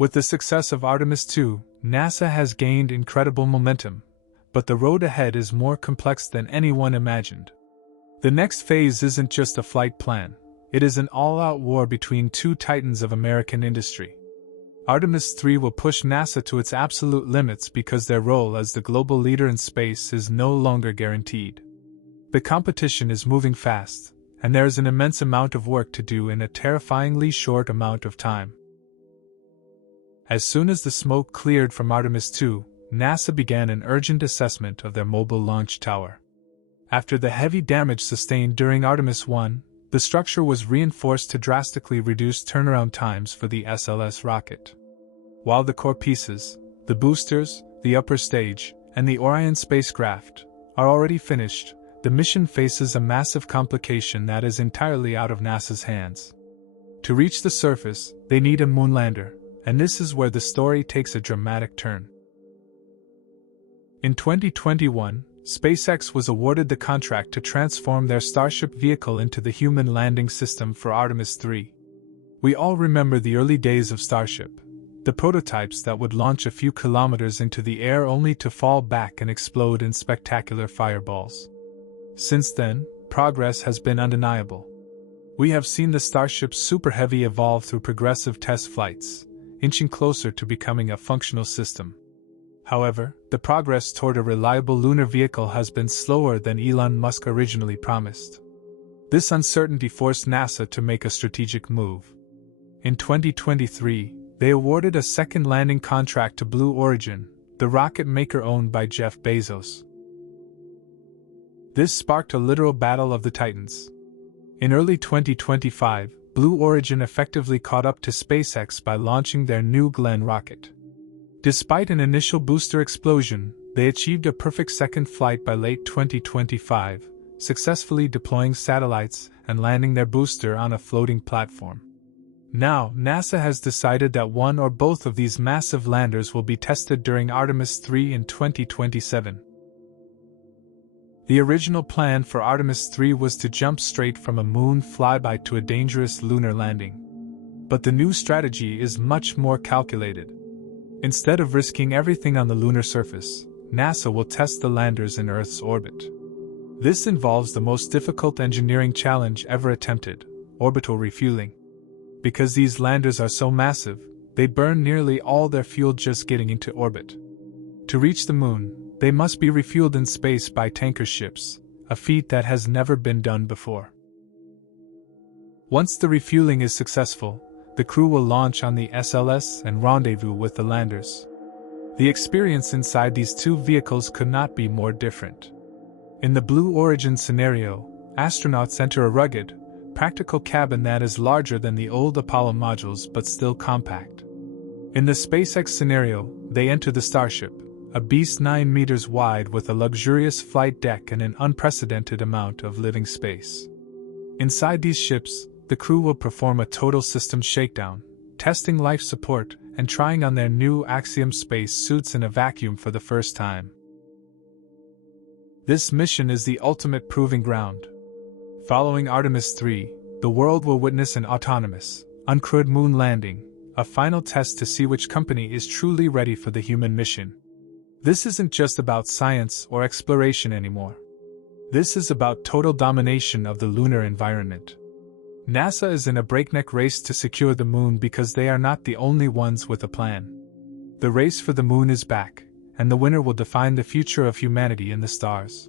With the success of Artemis 2, NASA has gained incredible momentum, but the road ahead is more complex than anyone imagined. The next phase isn't just a flight plan, it is an all-out war between two titans of American industry. Artemis 3 will push NASA to its absolute limits because their role as the global leader in space is no longer guaranteed. The competition is moving fast, and there is an immense amount of work to do in a terrifyingly short amount of time. As soon as the smoke cleared from Artemis 2, NASA began an urgent assessment of their mobile launch tower. After the heavy damage sustained during Artemis 1, the structure was reinforced to drastically reduce turnaround times for the SLS rocket. While the core pieces, the boosters, the upper stage, and the Orion spacecraft, are already finished, the mission faces a massive complication that is entirely out of NASA's hands. To reach the surface, they need a moonlander, and this is where the story takes a dramatic turn. In 2021, SpaceX was awarded the contract to transform their Starship vehicle into the human landing system for Artemis 3. We all remember the early days of Starship, the prototypes that would launch a few kilometers into the air only to fall back and explode in spectacular fireballs. Since then, progress has been undeniable. We have seen the Starship Super Heavy evolve through progressive test flights, inching closer to becoming a functional system. However, the progress toward a reliable lunar vehicle has been slower than Elon Musk originally promised. This uncertainty forced NASA to make a strategic move. In 2023, they awarded a second landing contract to Blue Origin, the rocket maker owned by Jeff Bezos. This sparked a literal battle of the titans. In early 2025, Blue Origin effectively caught up to SpaceX by launching their New Glenn rocket. Despite an initial booster explosion, they achieved a perfect second flight by late 2025, successfully deploying satellites and landing their booster on a floating platform. Now, NASA has decided that one or both of these massive landers will be tested during Artemis 3 in 2027. The original plan for Artemis 3 was to jump straight from a moon flyby to a dangerous lunar landing. But the new strategy is much more calculated. Instead of risking everything on the lunar surface, NASA will test the landers in Earth's orbit. This involves the most difficult engineering challenge ever attempted: orbital refueling. Because these landers are so massive, they burn nearly all their fuel just getting into orbit. To reach the moon, they must be refueled in space by tanker ships, a feat that has never been done before. Once the refueling is successful, the crew will launch on the SLS and rendezvous with the landers. The experience inside these two vehicles could not be more different. In the Blue Origin scenario, astronauts enter a rugged, practical cabin that is larger than the old Apollo modules but still compact. In the SpaceX scenario, they enter the Starship, a beast 9 meters wide with a luxurious flight deck and an unprecedented amount of living space. Inside these ships, the crew will perform a total system shakedown, testing life support and trying on their new Axiom space suits in a vacuum for the first time. This mission is the ultimate proving ground. Following Artemis 3, the world will witness an autonomous, uncrewed moon landing, a final test to see which company is truly ready for the human mission. This isn't just about science or exploration anymore. This is about total domination of the lunar environment. NASA is in a breakneck race to secure the moon because they are not the only ones with a plan. The race for the moon is back, and the winner will define the future of humanity in the stars.